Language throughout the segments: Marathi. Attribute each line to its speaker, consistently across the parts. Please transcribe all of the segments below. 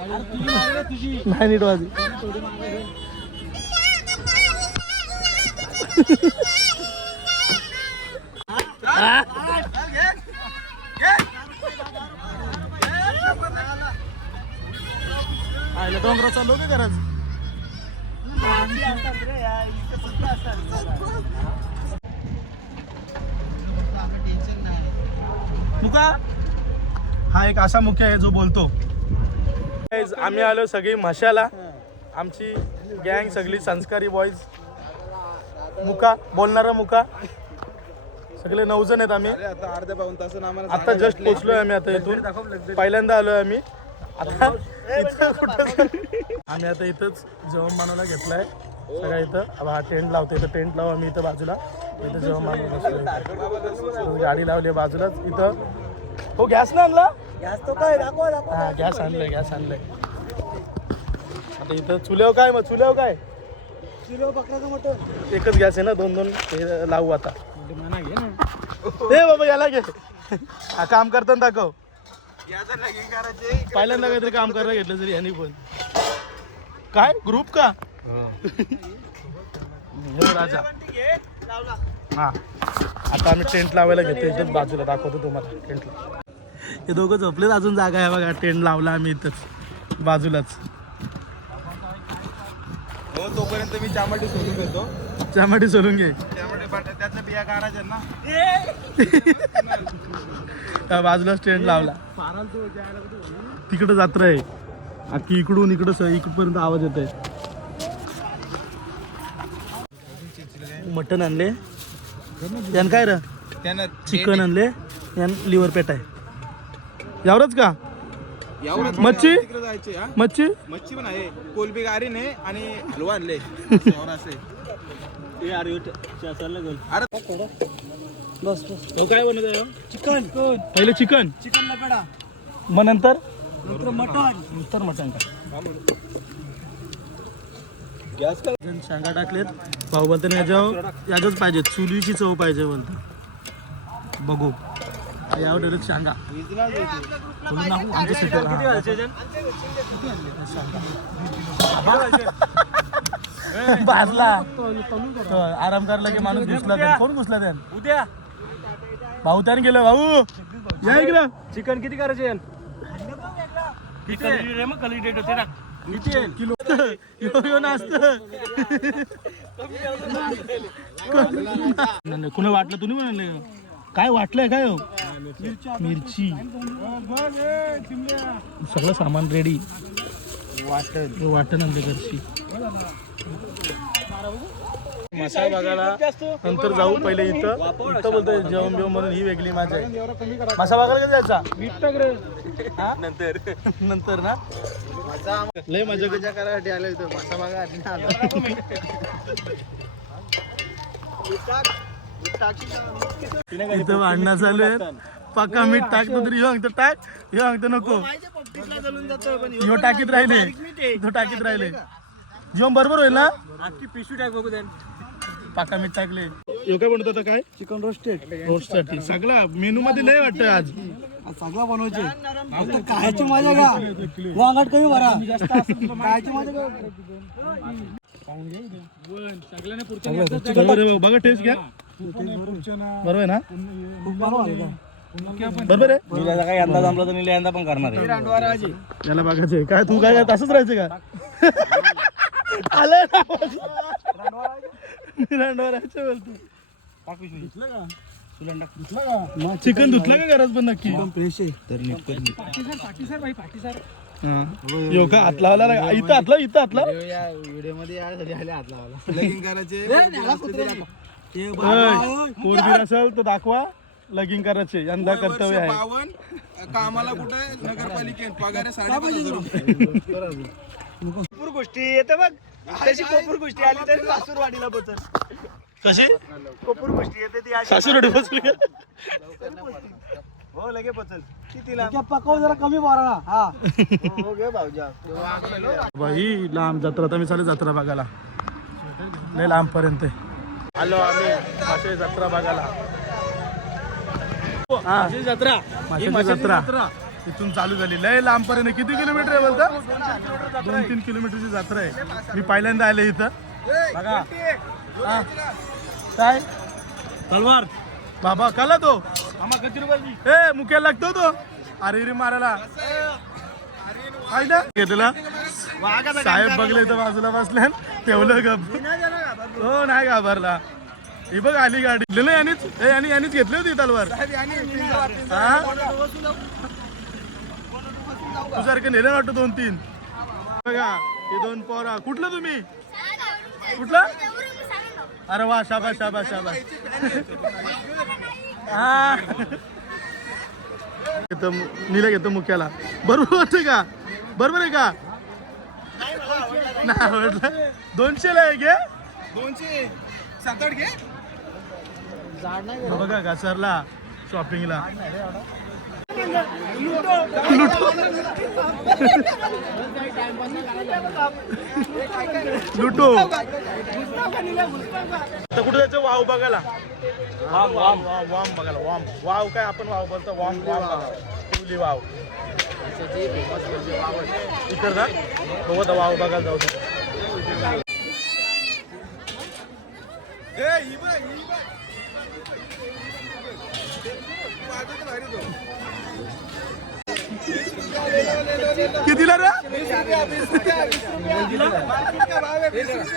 Speaker 1: नाही नीट वाजी आयला डोंगरा चाललो काय करायचं मुका? हा एक असा मुख्य आहे जो बोलतो. आम्ही आलो सगळी म्हशाला. आमची गँग सगळी संस्कारी बॉईज मुका बोलणारा मुका. सगळे नऊ जण आहेत आम्ही.
Speaker 2: आता अर्ध्या पाऊन तासून आम्हाला
Speaker 1: आता जस्ट पोचलोय आम्ही आता इथून. पहिल्यांदा आलोय आम्ही. आता इथं कुठं आम्ही आता इथंच जेवण बनवायला घेतलाय. सगळ्या इथं. अब हा टेंट लावतो इथं टेंट लावू आम्ही इथं बाजूला. इथं जेवण बनवून बसलोय. गाडी लावली बाजूलाच. इथं. हो गॅस ना आणला?
Speaker 2: गॅस तो काय? दाखवा दाखवा.
Speaker 1: हा गॅस आणलाय गॅस आणलाय. आता इथं चुल्यावर काय मग? चुल्यावर काय?
Speaker 2: किलो बकराचं मटण.
Speaker 1: एकच गॅस आहे ना दोन दोन हे लावू आता.
Speaker 2: म्हणा घे ना.
Speaker 1: हे बाबा याला घे. हा काम करताना दाखव.
Speaker 2: याचं लगीन करायचे
Speaker 1: पहिल्यांदा काहीतरी काम करायला घेतलं तरी यांनी पण. काय? ग्रुप का? हे राजा. हा. आता आम्ही टेंट लावायला घेतो इथेच बाजूला दाखवतो तुम्हाला टेंट हे दोघं झोपलेत अजून जागा आहे बघा टेंट लावला आम्ही इथंच बाजूलाच.
Speaker 2: हो तोपर्यंत मी चामाटी सोडून घेतो.
Speaker 1: चमाटी सोडून घे.
Speaker 2: बटाट्याच्या बिया काढायच्या ना.
Speaker 1: त्या बाजूलाच टेंट लावला. तिकडं जत्रा आहे. अख्खी इकडून इकडं स- इकडपर्यंत आवाज येत आहे मटन आणले. यान काय र?
Speaker 2: त्यानं
Speaker 1: चिकन आणले. यान लिव्हर पेट आहे. यावरच का?
Speaker 2: यावरच
Speaker 1: मच्छी?
Speaker 2: तिकडे जायचे हा?
Speaker 1: मच्छी?
Speaker 2: मच्छी पण आहे. कोलबी गारीन आहे आणि हलवा आणले. असे. अरे
Speaker 1: काय बनवत आहे
Speaker 2: चिकन.
Speaker 1: पहिले चिकन.
Speaker 2: चिकन लपेडा.
Speaker 1: मग नंतर?
Speaker 2: मटन
Speaker 1: नंतर मटन का?
Speaker 2: गॅस का?
Speaker 1: शेंगा टाकलेत. भाऊ बोलते याच्यावर याच्याच पाहिजे चुलीची चव पाहिजे बोलतो बघू. भाजला तो आराम करला की माणूस घुसला त्यान. कोण घुसला त्यान
Speaker 2: उद्या.
Speaker 1: भाऊ त्याने गेलं भाऊ. या इकडं.
Speaker 2: चिकन किती करायचे
Speaker 1: किलो. यो यो नाचत कुणा वाटलं तुम्ही म्हणाले? काय वाटलंय काय हो? मिरची. सगळं सामान रेडी वाटण. वाटण आणले घरची. मसाला बघायला नंतर जाऊ पहिले इथं. इथं बोलतोय जेवण बिवण म्हणून ही वेगळी माझ्या आहे. मसाला बघायला कधी जायचा? मीठ टाक रे नंतर. नंतर ना? लय मजा
Speaker 2: मजा करायसाठी आले होते मासा बघा
Speaker 1: इथं भांडणं चालू आहेत. पक्का मीठ टाकतो तरी. ह्यो टाक. ह्यो अंगत नको. ह्यो टाकीत राहिले. तो टाकीत राहिले. जेवण बरोबर होईल ना?
Speaker 2: पिशवी टाक बघू द्या
Speaker 1: पाका मीठ टाकले. ह्यो काय बनवत होता काय?
Speaker 2: चिकन रोस्टेड
Speaker 1: रोस्टसाठी सगळा. मेनू मध्ये लय वाटतं आज.
Speaker 2: सगळं बनवायचे. खायची मजा का वांगट कमी भरा. खायची मजा का
Speaker 1: आहे. बघा टेस्ट घ्या. बरोबर आहे. ना? बरोबर आहे.
Speaker 2: काही अंदाज आमला तर यंदा पण करणार आहे.
Speaker 1: याला बघायचंय काय तू काय काय तसंच राहायचं का? आलं. रांडवरायचं बोलतो चिकन धुतलं का घरात पण नक्की? हा. यो का हात लावला? इथं हातला इथं हातला
Speaker 2: व्हिडिओमध्ये करायचे.
Speaker 1: पोरगी असेल तर दाखवा. लगीन करायचे. यंदा कर्तव्य आहे.
Speaker 2: बावन कामाला कुठे नगरपालिकेत. पगार आहे साडेपाच हजार रुपये.
Speaker 3: कोपूर गोष्टी येते बघ. तशी कोपूर गोष्टी आली तरी सासूरवाडीला बचत
Speaker 1: कशी?
Speaker 3: कोपूर गोष्टी येते ती अशी.
Speaker 1: सासूरवाडी बसली.
Speaker 3: हो लगे बचल. कितीला?
Speaker 2: पकव जरा कमी ना हा.
Speaker 3: हो घे भाऊजा.
Speaker 1: बाई लांब जत्रा. तर मी चालू जत्रा बघायला. लय लांब पर्यंत आलो आम्ही मासे जत्रा बघायला. हा
Speaker 3: जत्रा.
Speaker 1: माशाची जत्रा. इथून चालू झाली. लय लांबपर्यंत किती किलोमीटर आहे बोलता? दोन तीन किलोमीटरची जत्रा आहे. मी पहिल्यांदा आले इथं. बघा. हा. काय?
Speaker 2: तलवार.
Speaker 1: बाबा कला तो.
Speaker 2: आम्हा किती रुपयाची
Speaker 1: ए मुक्याला लागतो तो. अरे रे मारायला. फायदा घेतला साहेब बघले तर बाजूला बसल्या ठेवलं गप. हो नाही घाबरला. ही बघ आली गाडी. दिलं यांनीच यांनी यांनीच घेतली होती तलवार. हा? तुझ्यासारखं नेलं वाटतं दोन तीन? बघा हे दोन पोरा. कुठलं तुम्ही? कुठलं? अरे वा शाबास शाबास शाबास. हा. घेतो नीला घेतो मुख्याला. बरोबर वाटतं का? बरोबर आहे का? नाही म्हटलं दोनशे ला आहे घे
Speaker 3: दोनशे सात आठ घे
Speaker 1: बघा का सरला शॉपिंगला लुटो. आता कुठे जायचं? वाव बघायला. वाम वाम. वाम वाम बघायला. वाम. वाव काय आपण वाव बोलतो? वाम वाम वाव. इतर ना? बघू वाव बघायला जाऊ दे. कितीला रे?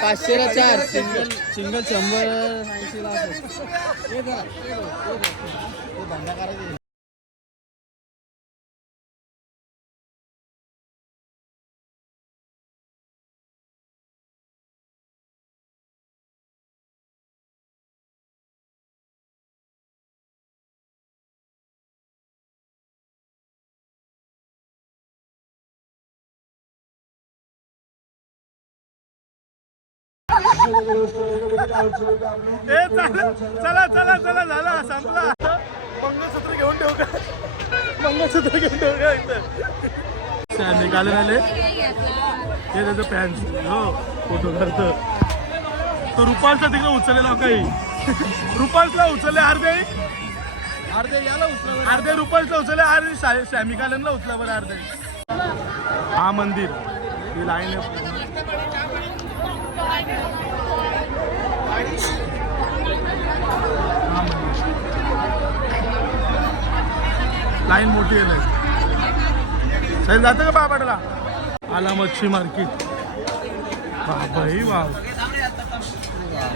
Speaker 2: पाचशेला चार. सिंगल सिंगल शंभर ऐंशीला.
Speaker 1: चला चला चला चला झाला संपला. मंगळसूत्र घेऊन ठेवू का? मंगळसूत्र घेऊन ठेवू का इथं? निघाले आले हे त्याचं पॅन्ट हो फोटो करतो तो रुपालचा तिकडे उचललेला काही रुपालचा उचलले अर्धे? अर्धे याला उचल अर्धे रुपालचा उचलले अर्धे शॅमी कालनला उचला बरं अर्धे. हा मंदिर. ही लाईन आहे. लाईन मोठी आहे नाही साहेब जातं का बाबाडला? आला मच्छी मार्केट. बाबाही वाव.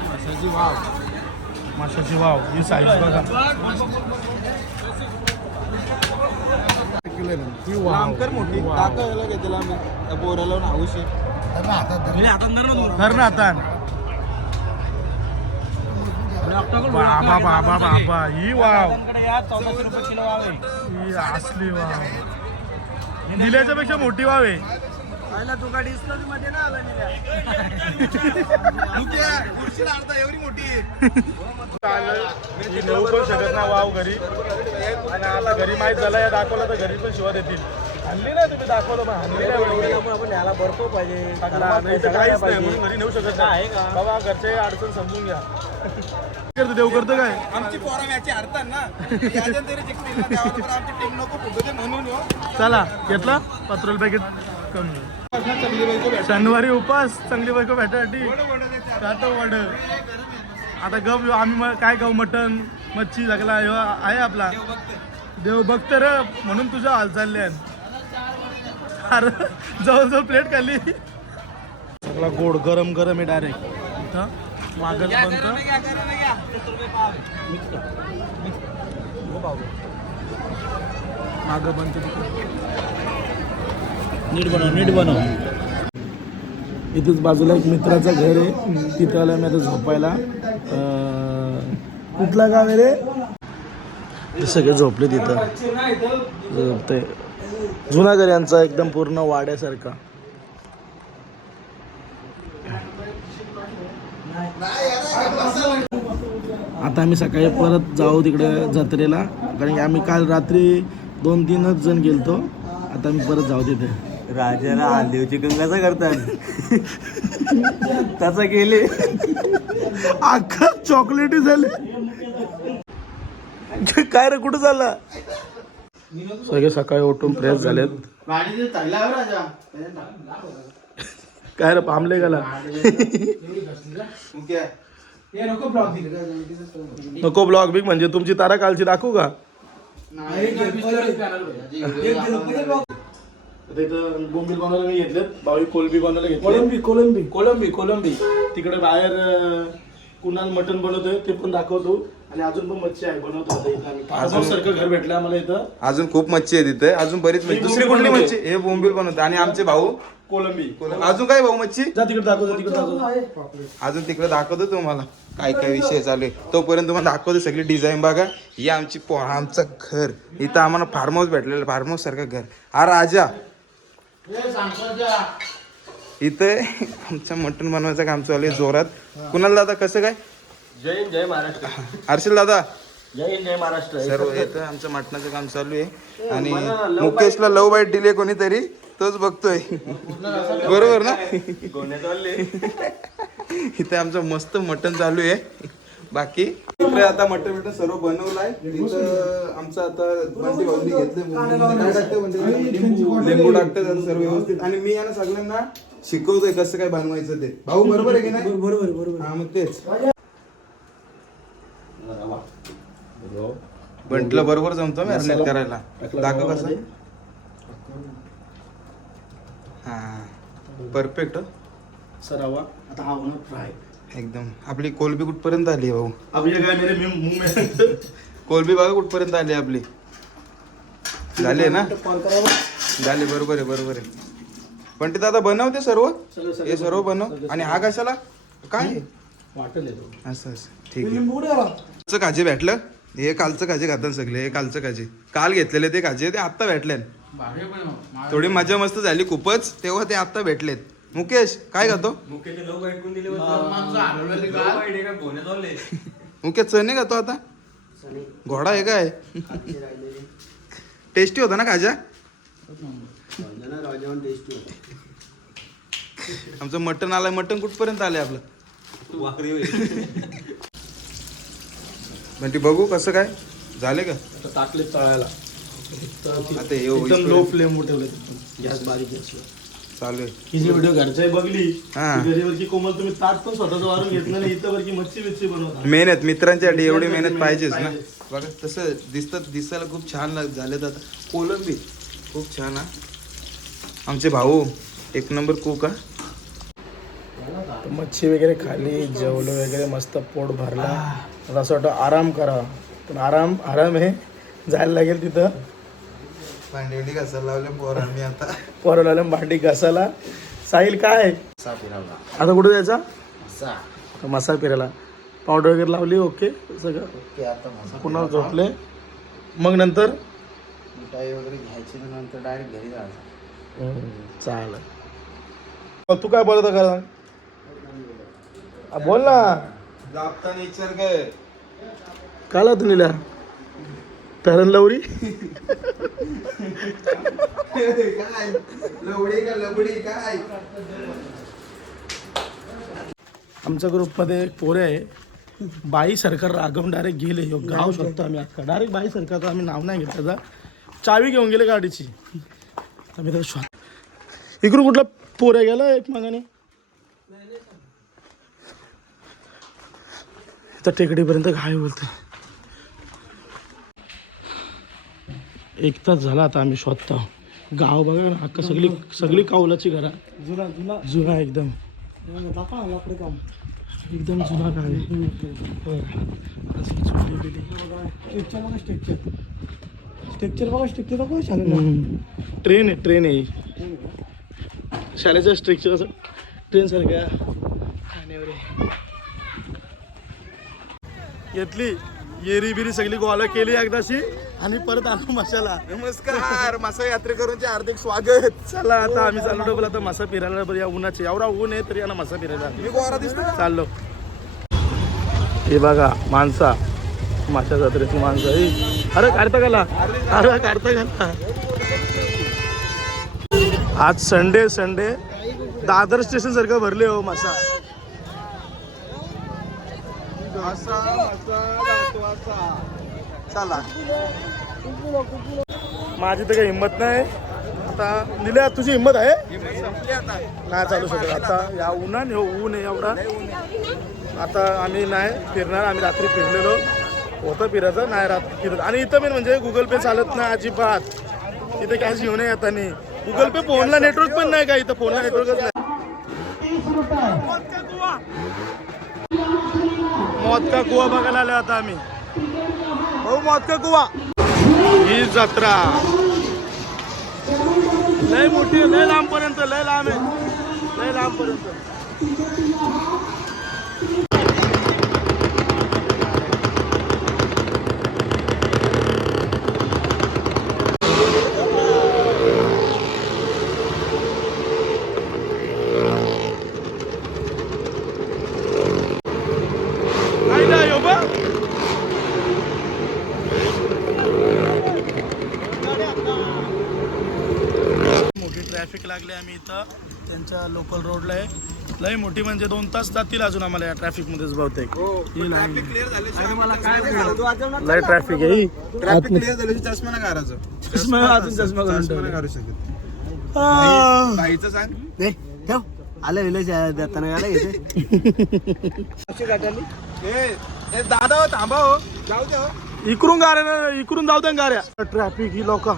Speaker 1: माशाची वाव. माशाची वाव. ही साईज बघा. वाव.
Speaker 3: मोठी.
Speaker 1: वाव.
Speaker 3: टाकायला घेतला आम्ही त्या बोराला नाऊशे
Speaker 1: धर ना आता बाबा बाबा बाबा ही वाव. ही असली वाव. निल्याच्या पेक्षा मोठी वाव आहे.
Speaker 3: पहिला तू गाडी मध्ये ना आला अर्धा एवढी मोठी.
Speaker 1: ही पण शकत ना वाव घरी. आणि आता घरी माहीत झालं या दाखवलं तर घरी पण शिवा देतील. हल्ली नाही तुम्ही दाखवलं पण हल्ली नाही.
Speaker 2: आपण याला बर्फ पाहिजे.
Speaker 1: काहीच नाही म्हणून घरी नेऊ शकत नाही. बाबा घरचे अडचण समजून घ्या. करतो देव करतो काय?
Speaker 3: आमची पोरं मॅची हरतात ना. तरी जिंकतील आमची टीम नको म्हणून हो.
Speaker 1: चला घेतला? पेट्रोल पॅकेट कमी शनिवारी उपास चांगली बायको भेटासाठी खातो वड आता. गप आम्ही काय खाऊ मटन मच्छी ह्यो आहे आपला. देव बघत र म्हणून तुझ्या हाल चालले अरे जवळजवळ प्लेट खाल्ली. सगळा गोड गरम गरम आहे डायरेक्ट इथं मागच बनतं. मागं बनतं तिथं
Speaker 2: नीट बनव नीट बनव.
Speaker 1: इथेच बाजूला एक मित्राचं घर आहे. तिथे आलं मी आता झोपायला. अं, कुठला गाव आहे रे? ते सगळे झोपले तिथं. झोपते जुना घर यांचा एकदम पूर्ण वाड्यासारखा. आता आम्ही सकाळी परत जाऊ तिकडे जत्रेला. कारण की आम्ही काल रात्री दोन तीनच जण गेलतो. आता आम्ही परत जाऊ तिथे.
Speaker 2: राजाला आलदेवची गंगाचा करतात. त्याचा गेले
Speaker 1: अख्खा चॉकलेटी झाले. काय रे कुठं झाला सगळे सकाळी उठून फ्रेश झालेत. काय रे पामले गेला नको ब्लॉग बिग म्हणजे तुमची तारा कालची दाखवू का? आता इथं बोंबील बनवायला मी घेतलेत. बावी कोलबी बनवायला घेतले
Speaker 2: कोलंबी कोलंबी.
Speaker 1: कोलंबी कोलंबी. तिकडे बाहेर अं, कुणाल मटण बनवतोय ते पण दाखवतो. आणि अजून पण मच्छी आहे बनवतो आता इथं आम्ही. फार्म हाऊस सारखं घर भेटलं आम्हाला इथं.
Speaker 4: अजून खूप मच्छी आहे तिथे अजून बरीच मच्छी.
Speaker 1: ही
Speaker 4: दुसरी
Speaker 1: बोंबील
Speaker 4: कुठली
Speaker 1: बनवते.
Speaker 4: मच्छी? हे बोंबील बनवते आणि आमचे भाऊ?
Speaker 1: कोलंबी.
Speaker 4: अजून काय भाऊ मच्छी?
Speaker 1: जा तिकडे दाखवतो तिकडे दाखवतो
Speaker 4: अजून तिकडे दाखवतो तुम्हाला. काय काय विषय चालू आहे. तोपर्यंत तुम्हाला दाखवतो सगळी डिझाईन बघा. ही आमची पो आमचं घर. इथं आम्हाला फार्म हाऊस भेटलेलं फार्म हाऊस सारखं घर. हा राजा. इथे आमचं मटण बनवायचं काम चालू आहे जोरात. कुणाल दादा कसं काय?
Speaker 3: जय हिंद जय महाराष्ट्र.
Speaker 4: हर्षल दादा.
Speaker 3: जय हिंद जय महाराष्ट्र.
Speaker 4: सर्व इथं आमचं मटणाचं काम चालू आहे. आणि मुकेशला लव बाईट दिले कोणीतरी तोच बघतोय. बरोबर ना? इथे आमचं मस्त मटण चालू आहे. बाकी? इकडे आता मटण बिटन सर्व बनवलंय. इथं आमचं आता बंटी भाऊनी घेतले बंटी? लिंबू टाकतात आता सर्व व्यवस्थित. आणि मी यांना सगळ्यांना शिकवतोय कसं काय बनवायचं ते. भाऊ बरोबर आहे की नाही?
Speaker 2: बरोबर आहे, बरोबर.
Speaker 4: हा मग तेच. बंटला बरोबर जमतो मॅरिनेट करायला. दाखव कसं. हा परफेक्ट
Speaker 1: सरावा. आता हा होणार फ्राय.
Speaker 4: एकदम. आपली कोलबी कुठपर्यंत आली आहे भाऊ?
Speaker 1: अब ये काय मेरे मुंह मुंह में
Speaker 4: कोलबी बघा कुठपर्यंत आली आपली. झाली आहे ना?
Speaker 2: कॉल करावा.
Speaker 4: झाली बरोबर आहे बरोबर आहे. पण ते दादा बनवते सर्व? हे सर्व बनव. आणि हा कशाला? काय? आहे?
Speaker 1: वाटेल येतो
Speaker 4: असं असं. ठीक आहे.
Speaker 2: लिंबू कुठे आला.
Speaker 4: कालचं काजे भेटलं? हे कालचं काजे खातात सगळे हे कालचं काजे. काल घेतलेले ते काजे ते आत्ता भेटले थोडी मजा मस्त झाली खूपच तेव्हा ते आत्ता भेटलेत. मुकेश काय खातो मुकेश चणे खातो आता? घोडा आहे काय? टेस्टी होता ना काजा आमचं मटण आलंय मटण कुठपर्यंत आलंय आपलं? म्हणजे बघू कसं काय? झाले का?
Speaker 1: आता टाकले तळायला.
Speaker 4: आता
Speaker 1: लो फ्लेम ठेवले गॅस बारीक
Speaker 4: चालू आहे
Speaker 1: ही जी व्हिडिओ घरच्या बघली
Speaker 4: हा.
Speaker 1: ती घरीवरची कोमल तुम्ही ताट पण स्वतःच वारून घेतलं नाही इथं वरची मच्छी बिच्छी बनवता.
Speaker 4: मेहनत मित्रांच्यासाठी एवढी मेहनत
Speaker 1: मेहनत
Speaker 4: पाहिजेच ना. बघा तसं दिसतात दिसायला खूप छान लाग- झालेत आता. कोलंबी खूप छान हा. आमचे भाऊ एक नंबर कुक हा.
Speaker 1: मच्छी वगैरे खाली जेवलो वगैरे मस्त पोट भरला. आता असं वाटतं आराम करा. पण आराम आराम आहे जायला लागेल तिथं.
Speaker 4: भांडेवडी घासायला लावले पोरांनी आता.
Speaker 1: पोरं आलं भांडी घासायला. साहिल काय आता कुठे जायचा? आता मसा फिरायला. पावडर वगैरे लावली ओके? सगळं? पुन्हा झोपले? मग नंतर? चालेल. तू काय बोलत होता का आ, बोल ना.
Speaker 4: जापता नेचर काय
Speaker 1: काल तू तरण लवरी?
Speaker 4: काय? लवडी का लबडी? काय?
Speaker 1: आमच्या ग्रुपमध्ये एक पोरे आहे. बाई सरकार रागवून डायरेक्ट गेले ह्यो गाव शकतो आम्ही अख्खा. डायरेक्ट बाई सरकारचं आम्ही नाव नाही घेत त्याचा. चावी घेऊन गेले गाडीची. आम्ही त्याचा श्वास इकडून कुठला पोरे गेला एक मागाने? तर टेकडीपर्यंत घाय बोलते एक तास झाला आता आम्ही शोधतो गाव बघा ना अख्खा सगळी सगळी कावलाची घरा.
Speaker 2: जुना जुना.
Speaker 1: जुना एकदम. एकदम जुना गाव.
Speaker 2: स्ट्रक्चर बघा स्ट्रक्चर बघा शाळेला.
Speaker 1: ट्रेन आहे ट्रेन आहे. शाळेचं स्ट्रक्चर असं ट्रेन सारख्या खाण्यावर. घेतली येरी बिरी सगळी गोळा केली एकदाशी. आणि परत आणू मशाला.
Speaker 4: नमस्कार मासा यात्रेकरूंचे हार्दिक स्वागत.
Speaker 1: चला आता आम्ही चाललो डबल आता मासा फिरायला बरं या उन्हाचे एवढा ऊन आहे तरी यांना मासा फिरायला
Speaker 4: मी गोरा दिसतो
Speaker 1: चाललो. हे बघा माणसा. माशा जत्रेची माणसं ही. अरे काढता गाला अरे काढता गाला आज संडे संडे दादर स्टेशन सारखं भरले हो मासा.
Speaker 4: चला.
Speaker 1: माझी तर काही हिंमत नाही. आता लिल्या तुझी हिंमत आहे? नाही चालू शकत. आता या ऊन हो ऊन आहे एवढा. आता आम्ही नाही फिरणार आम्ही रात्री फिरलेलो. होतं फिरायचं नाही रात्री फिरत. आणि इथं मेन म्हणजे गुगल पे चालत नाही अजिबात. इथे कॅश घेऊन येत नाही गुगल पे फोनला नेटवर्क पण नाही का इथं? फोनला नेटवर्कच नाही. मौत का कुवा बघायला आलो आता आम्ही. भाऊ मौत कुवा ही जत्रा. लय मोठी लय लांब पर्यंत लय लांब आहे. लय लांब पर्यंत काय नाही हो बा मोठी ट्रॅफिक लागली आम्ही इथं त्यांच्या लोकल रोडला आहे. लय मोठी म्हणजे दोन तास जातील अजून आम्हाला या ट्रॅफिक मध्येच बहुतेक. ही लाईन. लय ट्रॅफिक आहे ही.
Speaker 4: ट्रॅफिक क्लिअर झालं. की चष्मा ना काढायचं.
Speaker 1: चष्मा अजून चष्मा घालून
Speaker 4: चष्मा
Speaker 1: ठेवला.
Speaker 4: नाही शकत. काहीच सांग.
Speaker 2: ठेव. आलं विलेज देताना आलं
Speaker 4: ए ए, दादा हो, थांबा हो. जाऊ द्या हो.
Speaker 1: इकडून गाड्या इकडून जाऊ द्या गाड्या ट्रॅफिक ही लोक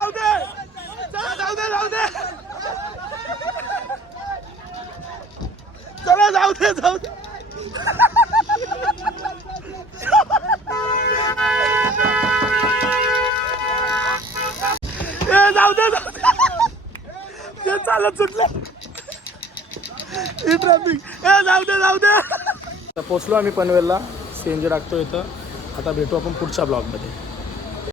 Speaker 1: जाऊ दे चला, जाऊ दे जाऊ दे चला जाऊ दे जाऊ दे ए, जाऊ दे जाऊ दे ते चालत सुटलं ही ट्रॅफिक ए जाऊ दे जाऊ दे पोचलो आम्ही पनवेलला. सी एन जी टाकतो इथं. आता भेटू आपण पुढच्या ब्लॉगमध्ये.